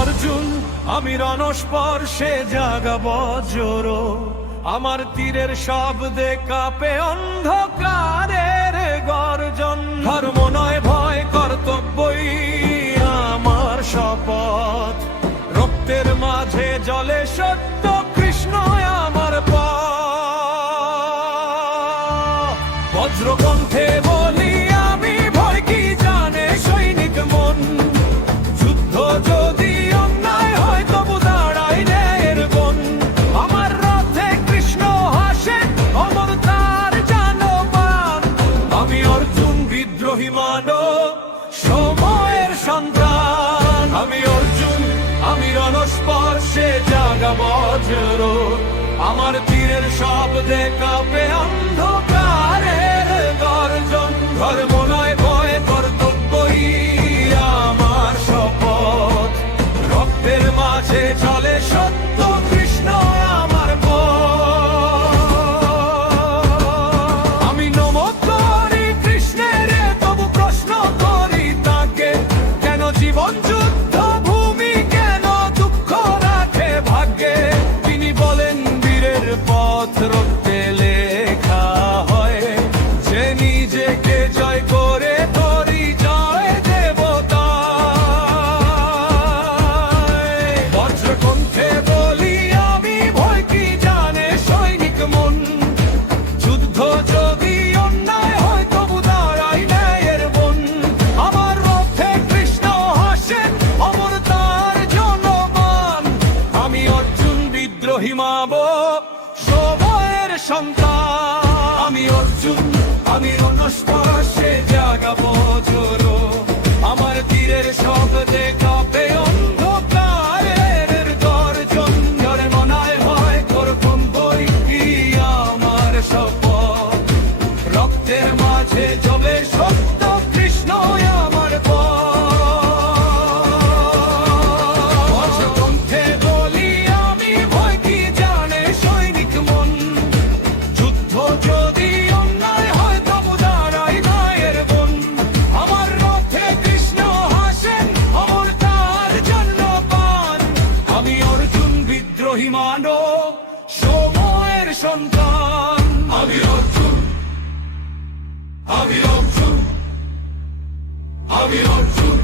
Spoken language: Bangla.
অর্জুন, আমি রণস্পর্শে জাগাব জোরো, আমার তীরের শব্দে কাঁপে অন্ধকারের গর্জন। ধর্ম নয় ভয়, কর্তব্যই আমার শপথ, রক্তের মাঝে জলে সত্য, কৃষ্ণ আমার পথ। বজ্রকণ্ঠে বলি আমি, ভয় কি জানে সৈনিক মন, যুদ্ধ যদি অন্যায় হয় তবু দাঁড়াই ন্যায়ের বন। আমার রথে কৃষ্ণ হাসে, অমর তার জানবান। আমি অর্জুন, বিদ্রোহী মানব, সময়ের সন্তান। আমি অর্জুন, আমি রণস্পর্শে জাগাব জোরো, আমার তীরের শব্দে কাঁপে অন্ধকারের গর্জন। ধর্ম নয় ভয়, কর্তব্যই আমার শপথ, রক্তের মাঝে চলে সত্য, কৃষ্ণ আমার পথ। আমি নমঃ করি কৃষ্ণের, তবু প্রশ্ন করি তাকে, কেন জীবন যুদ্ধ ভূমি, কেন দুঃখ রাখে ভাগ্যে। তিনি বলেন বীরের পথ রক্তে লেখা হয়, যে নিজেকে জয় করে পরিচয় দেবতা। বজ্রকণ্ঠে বলি আমি, ভয় কি জানে সৈনিক মন, যুদ্ধ যদি অন্যায় হয় তবু দাঁড়াই ন্যায়ের বন। আমার রথে কৃষ্ণ হাসেন, অমর তার জনবান। আমি অর্জুন, বিদ্রোহী মানব, সময়ের সন্তান। আমি অর্জুন, আমি রণস্পর্শে জাগাব জোরো, আমার তীরের শব্দে কাঁপে অন্ধকারের গর্জন। ধর্ম নয় ভয়, কর্তব্যই আমার শপথ, রক্তের মাঝে জবে সত্য, কৃষ্ণ আমার পথ। বজ্রকণ্ঠে বলি আমি, ভয় কি জানে সৈনিক মন, যুদ্ধ যদি অন্যায় হয় তবু দাঁড়াই ন্যায়ের বন। আমার রথে কৃষ্ণ হাসেন, অমর তার জন্যপান। আমি অর্জুন, বিদ্রোহী মানব, সময়ের সন্তান। আমি অর্জুন, আমি অর্জুন, আমি অর্জুন।